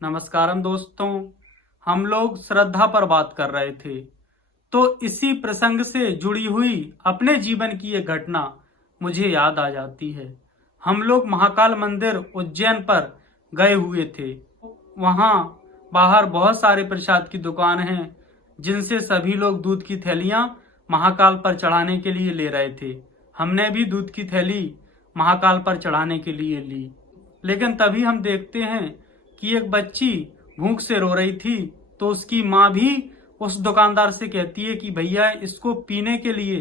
नमस्कारम दोस्तों। हम लोग श्रद्धा पर बात कर रहे थे, तो इसी प्रसंग से जुड़ी हुई अपने जीवन की एक घटना मुझे याद आ जाती है। हम लोग महाकाल मंदिर उज्जैन पर गए हुए थे। वहाँ बाहर बहुत सारे प्रसाद की दुकान हैं, जिनसे सभी लोग दूध की थैलियाँ महाकाल पर चढ़ाने के लिए ले रहे थे। हमने भी दूध की थैली महाकाल पर चढ़ाने के लिए ली, लेकिन तभी हम देखते हैं कि एक बच्ची भूख से रो रही थी। तो उसकी माँ भी उस दुकानदार से कहती है कि भैया इसको पीने के लिए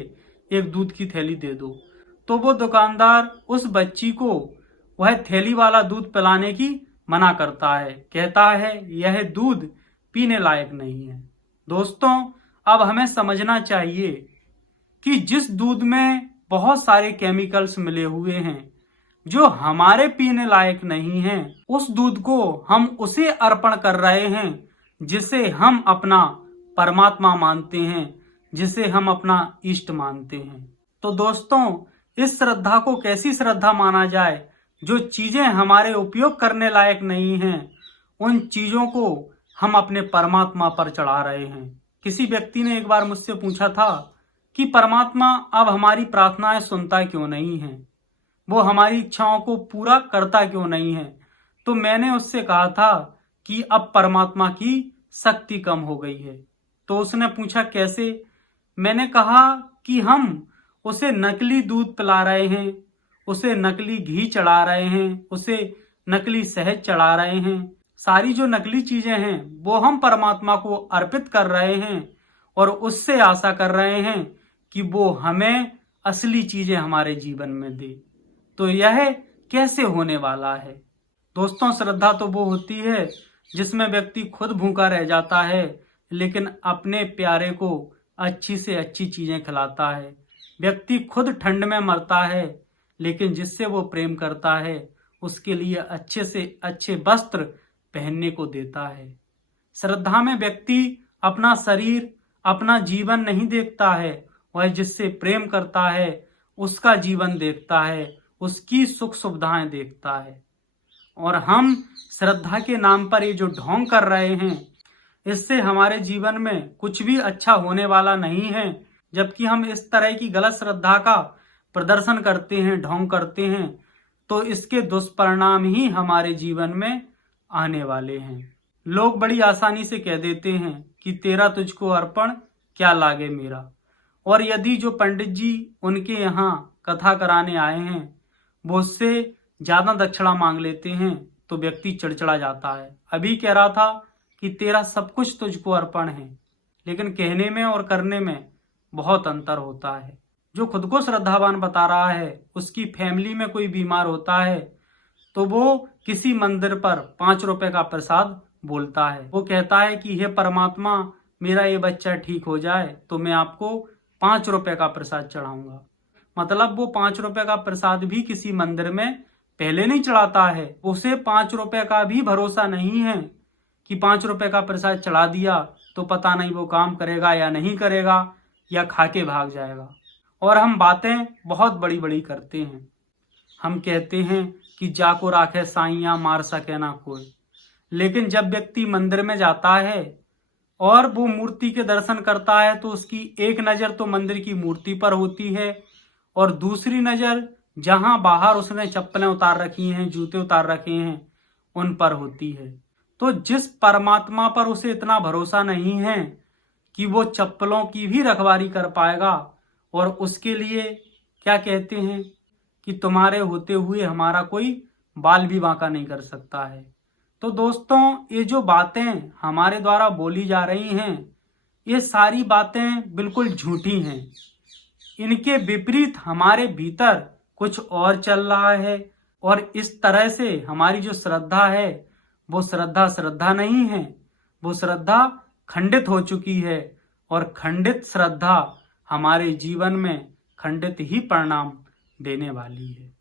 एक दूध की थैली दे दो। तो वो दुकानदार उस बच्ची को वह थैली वाला दूध पिलाने की मना करता है, कहता है यह दूध पीने लायक नहीं है। दोस्तों, अब हमें समझना चाहिए कि जिस दूध में बहुत सारे केमिकल्स मिले हुए हैं जो हमारे पीने लायक नहीं हैं, उस दूध को हम उसे अर्पण कर रहे हैं जिसे हम अपना परमात्मा मानते हैं, जिसे हम अपना इष्ट मानते हैं। तो दोस्तों, इस श्रद्धा को कैसी श्रद्धा माना जाए? जो चीजें हमारे उपयोग करने लायक नहीं हैं, उन चीजों को हम अपने परमात्मा पर चढ़ा रहे हैं। किसी व्यक्ति ने एक बार मुझसे पूछा था कि परमात्मा अब हमारी प्रार्थनाएं सुनता क्यों नहीं है, वो हमारी इच्छाओं को पूरा करता क्यों नहीं है। तो मैंने उससे कहा था कि अब परमात्मा की शक्ति कम हो गई है। तो उसने पूछा कैसे? मैंने कहा कि हम उसे नकली दूध पिला रहे हैं, उसे नकली घी चढ़ा रहे हैं, उसे नकली शहद चढ़ा रहे हैं। सारी जो नकली चीजें हैं वो हम परमात्मा को अर्पित कर रहे हैं और उससे आशा कर रहे हैं कि वो हमें असली चीजें हमारे जीवन में दे। तो यह कैसे होने वाला है? दोस्तों, श्रद्धा तो वो होती है जिसमें व्यक्ति खुद भूखा रह जाता है लेकिन अपने प्यारे को अच्छी से अच्छी चीजें खिलाता है। व्यक्ति खुद ठंड में मरता है लेकिन जिससे वो प्रेम करता है उसके लिए अच्छे से अच्छे वस्त्र पहनने को देता है। श्रद्धा में व्यक्ति अपना शरीर, अपना जीवन नहीं देखता है, वह जिससे प्रेम करता है उसका जीवन देखता है, उसकी सुख सुविधाएं देखता है। और हम श्रद्धा के नाम पर ये जो ढोंग कर रहे हैं, इससे हमारे जीवन में कुछ भी अच्छा होने वाला नहीं है। जबकि हम इस तरह की गलत श्रद्धा का प्रदर्शन करते हैं, ढोंग करते हैं, तो इसके दुष्परिणाम ही हमारे जीवन में आने वाले हैं। लोग बड़ी आसानी से कह देते हैं कि तेरा तुझको अर्पण क्या लागे मेरा। और यदि जो पंडित जी उनके यहाँ कथा कराने आए हैं वो उससे ज्यादा दक्षिणा मांग लेते हैं तो व्यक्ति चिड़चिड़ा जाता है। अभी कह रहा था कि तेरा सब कुछ तुझको अर्पण है, लेकिन कहने में और करने में बहुत अंतर होता है। जो खुद को श्रद्धावान बता रहा है, उसकी फैमिली में कोई बीमार होता है तो वो किसी मंदिर पर 5 रुपए का प्रसाद बोलता है। वो कहता है कि हे परमात्मा, मेरा ये बच्चा ठीक हो जाए तो मैं आपको 5 रुपए का प्रसाद चढ़ाऊंगा। मतलब वो 5 रुपए का प्रसाद भी किसी मंदिर में पहले नहीं चढ़ाता है। उसे 5 रुपए का भी भरोसा नहीं है कि 5 रुपए का प्रसाद चढ़ा दिया तो पता नहीं वो काम करेगा या नहीं करेगा, या खा के भाग जाएगा। और हम बातें बहुत बड़ी बड़ी करते हैं। हम कहते हैं कि जाको राखे साइया, मार सके ना कोई। लेकिन जब व्यक्ति मंदिर में जाता है और वो मूर्ति के दर्शन करता है तो उसकी एक नजर तो मंदिर की मूर्ति पर होती है और दूसरी नजर जहां बाहर उसने चप्पलें उतार रखी हैं, जूते उतार रखे हैं, उन पर होती है। तो जिस परमात्मा पर उसे इतना भरोसा नहीं है कि वो चप्पलों की भी रखवाली कर पाएगा, और उसके लिए क्या कहते हैं कि तुम्हारे होते हुए हमारा कोई बाल भी बांका नहीं कर सकता है। तो दोस्तों, ये जो बातें हमारे द्वारा बोली जा रही हैं, ये सारी बातें बिल्कुल झूठी हैं। इनके विपरीत हमारे भीतर कुछ और चल रहा है और इस तरह से हमारी जो श्रद्धा है वो श्रद्धा नहीं है, वो श्रद्धा खंडित हो चुकी है। और खंडित श्रद्धा हमारे जीवन में खंडित ही परिणाम देने वाली है।